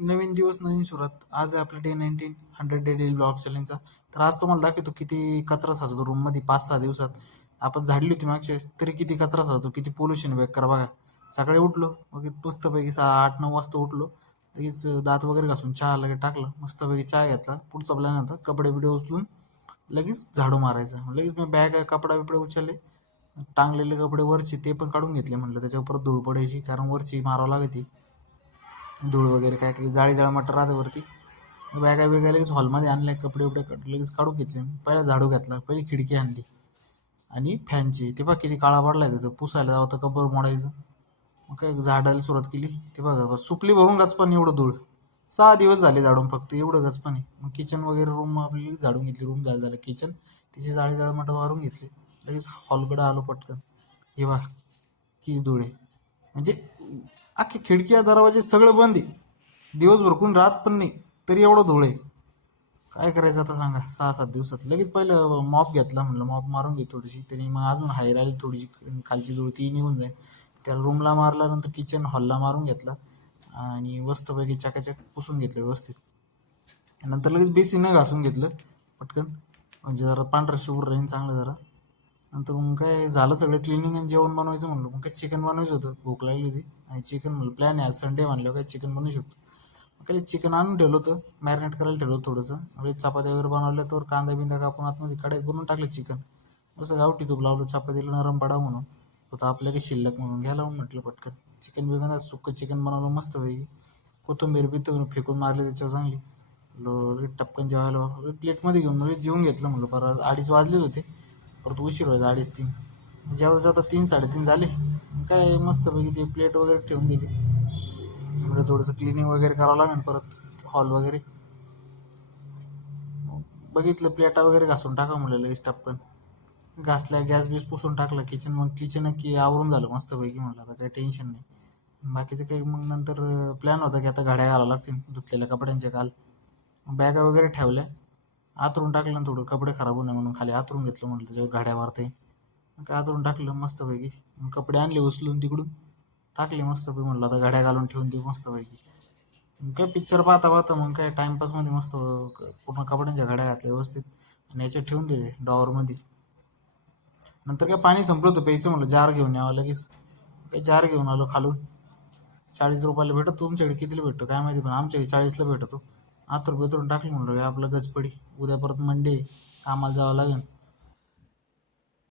नवीन दिवस नवीन सुरुवात आज आहे आपला day nineteen hundred day daily blog चॅलेंजचा तर आज तुम्हाला दाखवतो किती कचरा साचतो रूममध्ये पाच सहा दिवसात. आपण झाडली होती मागच्या तरी किती कचरा साचतो किती पोल्युशन वेग करा बघा. सकाळी उठलो मग मस्तपैकी सहा आठ नऊ वाजता उठलो. लगेच दात वगैरे घासून चहा लगेच टाकलं मस्तपैकी चहा घेतला पुढचा प्लॅन होता कपडे बिडे उचलून लगेच झाडू मारायचा. लगेच मी बॅग कपडा बिपडे उचलले टांगलेले कपडे वरचे ते पण काढून घेतले म्हणलं त्याच्यावर परत धूळ पडायची कारण वरची मारावं लागते. धूळ वगैरे काय काही जाळी जाळा मटर राहते वरती. बॅगा बिगा लगेच हॉलमध्ये आणल्या कपडे उपडे काढ- लगेच काढून घेतले. पहिला झाडू घेतला पहिली खिडकी आणली. आणि फॅनची ते बघ किती काळा पडला तिथं पुसायला जावं तर कबर मोडायचं. मग काय झाडायला सुरुवात केली. ते बघा सुपली भरून गचपान एवढं धूळ. सहा दिवस झाले झाडून फक्त एवढं गचपान आहे मग किचन वगैरे रूम आपली झाडून घेतली रूम झालं झालं किचन तिची जाळी जाळा मटर मारून घेतली. लगेच हॉलकडे आलो पटकन. हे बा किती धूळ आहे. म्हणजे अख्खी खिडक्या दरवाजे सगळं बंद आहे. दिवसभर भरकून राहत पण नाही तरी एवढं धुळ आहे. काय करायचं आता सांगा? सहा सात दिवसात. लगेच पहिलं मॉप घेतला म्हणलं मॉप मारून घे थोडीशी. त्यांनी मग अजून हाय आली थोडीशी खालची धूळ ती निघून जाईल. त्याला रूमला मारल्यानंतर किचन हॉलला मारून घेतला आणि मस्तपैकी चकाचक पुसून घेतलं व्यवस्थित. नंतर लगेच बेसिन घासून घेतलं पटकन. म्हणजे जरा पांढरं शुभ्र राहीन चांगलं जरा. नंतर मग काय झालं सगळं क्लिनिंग आणि जेवण बनवायचं म्हणलं. मग काय चिकन बनवायचं होतं. भूक लागली होती. आणि चिकन म्हणलं प्लॅन आहे आज संडे म्हणलं काय चिकन बनवू शकतो. मग काय चिकन आणून ठेवलं होतं. मॅरिनेट करायला ठेवलं थोडंसं. म्हणजे चपात्या वगैरे बनवल्या तर कांदा बिंदा कापून आतमध्ये कढईत बनवून टाकलं चिकन असं गावठी तूप लावलं चपातीला नरम पडा म्हणून. होतं आपल्याला शिल्लक म्हणून घ्यायला म्हटलं पटकन. चिकन बिकन सुक्कं चिकन बनवलं मस्त पैकी कोथंबीर बिथं फेकून मारली त्याच्यावर चांगली. लो टपकन जेवायला प्लेटमध्ये घेऊन म्हणजे जेवून घेतलं म्हणलं. परत अडीच वाजलेच होते. परत उशीर व्हायचा अडीच तीन. जेवता जेवता तीन साडेतीन झाले काय मस्तपैकी ते प्लेट वगैरे ठेवून दिली. म्हणजे थोडंसं क्लिनिंग वगैरे करावं लागेल परत हॉल वगैरे. बघितलं प्लेटा वगैरे घासून टाका म्हणलं लगेच टप्पन. घासल्या गॅस बीस पुसून टाकलं किचन मग किचन की आवरून झालं मस्तपैकी म्हणलं आता काही टेन्शन नाही. बाकीचं काही मग नंतर प्लॅन होता की आता घड्या घालावं लागतील धुतलेल्या कपड्यांच्या काल. बॅगा वगैरे ठेवल्या. आतरून टाकलं ना थोडं कपडे खराब होऊ नये म्हणून खाली आतरून घेतलं म्हटलं त्याच्यावर गाड्या मारता मग काय आतरून टाकलं मस्तपैकी. मग कपडे आणले उचलून तिकडून. टाकले मस्तपैकी म्हटलं आता घड्या घालून ठेवून देऊ मस्तपैकी. मग काय पिक्चर पाहता पाहता मग काय टाईमपासमध्ये मस्त पूर्ण कपड्यांच्या घड्या घातल्या व्यवस्थित. आणि याच्यात ठेवून दिले डॉवरमध्ये नंतर काय पाणी संपलं होतं प्यायचं म्हणलं जार घेऊन यावं लगेच. काय जार घेऊन आलो खालून. चाळीस रुपयाला भेटत तुमच्याकडे कितीला भेटतो? काय माहिती पण आमच्याकडे चाळीसला भेटतो आतर बेतरून टाकली म्हणलं हे आपलं गजपडी. उद्या परत मंडे कामाला जावं लागेल.